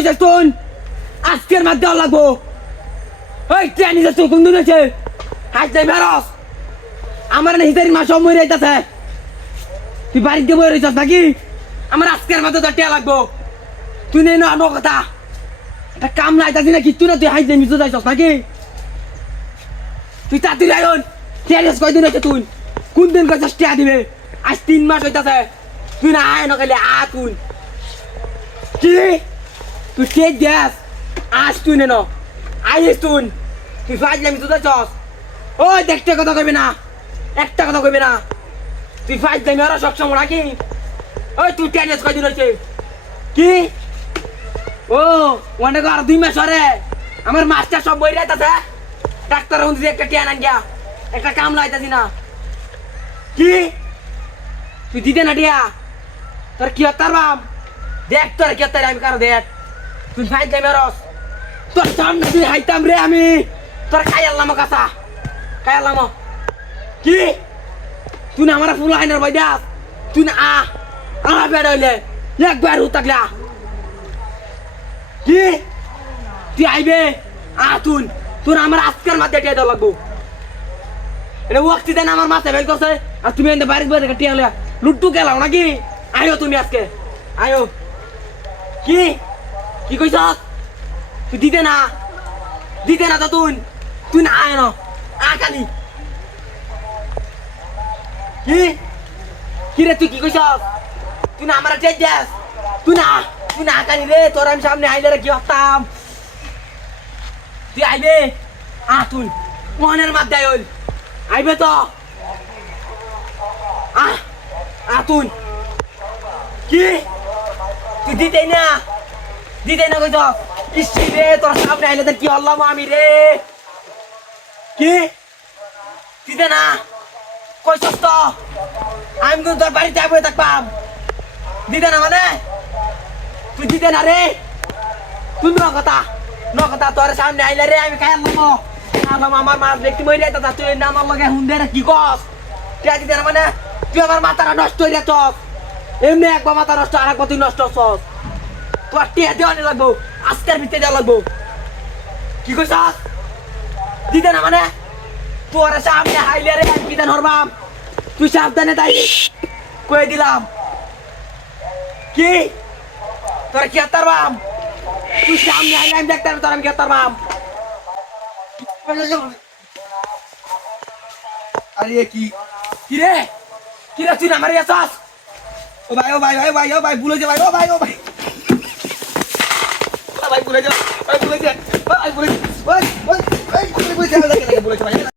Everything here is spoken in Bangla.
কইছিস তুই আজকের মধ্যে লাগবো ওই ট্রেনে যাচ্ছে কোন দিন আছে হাই যাই বেরস আমার না হিতারি মাস মরে যাইতাছে তুই বাড়িতে বই রইছস নাকি আমার আজকের মধ্যে তো টিয়া লাগবো তুই নেই না কথা একটা কাম লাইতাছি না কিচ্ছু না তুই হাই যাই মিশে যাইছস নাকি তুই তাড়াতাড়ি আয়ন টিয়ারিস কয়দিন হয়েছে তুই কোন দিন কইছস টিয়া দিবে আজ 3 মাস হইতাছে তুই না আয় না খালি তুই কি তুই টেক গ্যাস আজ তুই নে না আইস তুই ফাইজলামি তুই যাইছস ওই দেখতে কথা কইবি না একটা কথা কইবি না তুই ফাইজলামি আর সবসময় নাকি ওই তুই টিয়ারিস কয়দিন হয়েছে কি ও অনেক আর 2 মাস হরে আমার মাস্টার সব বই রাইতাছে ডাক্তার হুন্দি একটা টিয়া আন গিয়া একটা কাম লাইতাছি না কি তুই দিতে না টিয়া তোর কি হতার বাম দেখ তোর কি হতার আমি কারো দেখ তুই ফাইজ যাই মেরস তোর সামনে তুই হাইতাম রে আমি তোর খাইয়ালাম কাছা খাইয়ালাম কি তুই না আমার ফুল আইনার ভাই দেখ তুই না বেড় হইলে একবার হুতাকলা কি তুই আইবে তুই তোর আমার আজকের মাঝে টিয়া দেওয়া লাগবো এটা ওয়াক্তি দেন আমার মাথায় বের করছে আর তুমি এনে বাড়িতে বসে টিয়া হলে লুট্টু গেলাও নাকি আয়ো তুমি আজকে আয়ো কি কি কইছ তুই দিতে না তো তুই না আয় না কালি কি রে তুই কি কইছ তুই না আমার টেক দেস তুই না কালি রে তোর আমি সামনে আইলে রে কি হতাম তুই আইবে তুই মনের মাধ্যমে আইল আইবে তো তুই কি তুই দিতেই না কইছ ইসি রে তোর সামনে আইলে তোর কি হল্লাম আমি রে কি দিতে না কইছস তো আমি কিন্তু তোর বাড়িতে আইবো থাকবাম দিতে না মানে তুই দিতে না রে তুই কথা তোর সামনে আইলে রে আমি খাইলাম আমার মাছ ব্যক্তি মরে যাইতা তুই না আমার লগে হুন্ডে রে কি কস টিয়া দিতে না মানে তুই আমার মাথাটা নষ্ট হয়ে যাচ্ছস এমনি একবার মাথা নষ্ট আর একবার তুই নষ্ট হচ্ছস তোর টিয়া দেওয়া লাগবো আজকের ভিতরে দেওয়া লাগবো কি কইছস দিতে না মানে তোর সামনে হাইলে রে আমি বিধান হরবাম তুই সাবধানে তাই কয়ে দিলাম কি তোর কি হাতার বাম তুই সামনে আইলে আমি দেখতে তোর আমি কি হাতার বাম আরে কি রে তুই না মারি আছস ও ভাই ভুলে যা ভাই ও ভাই ভাই ভুলে যা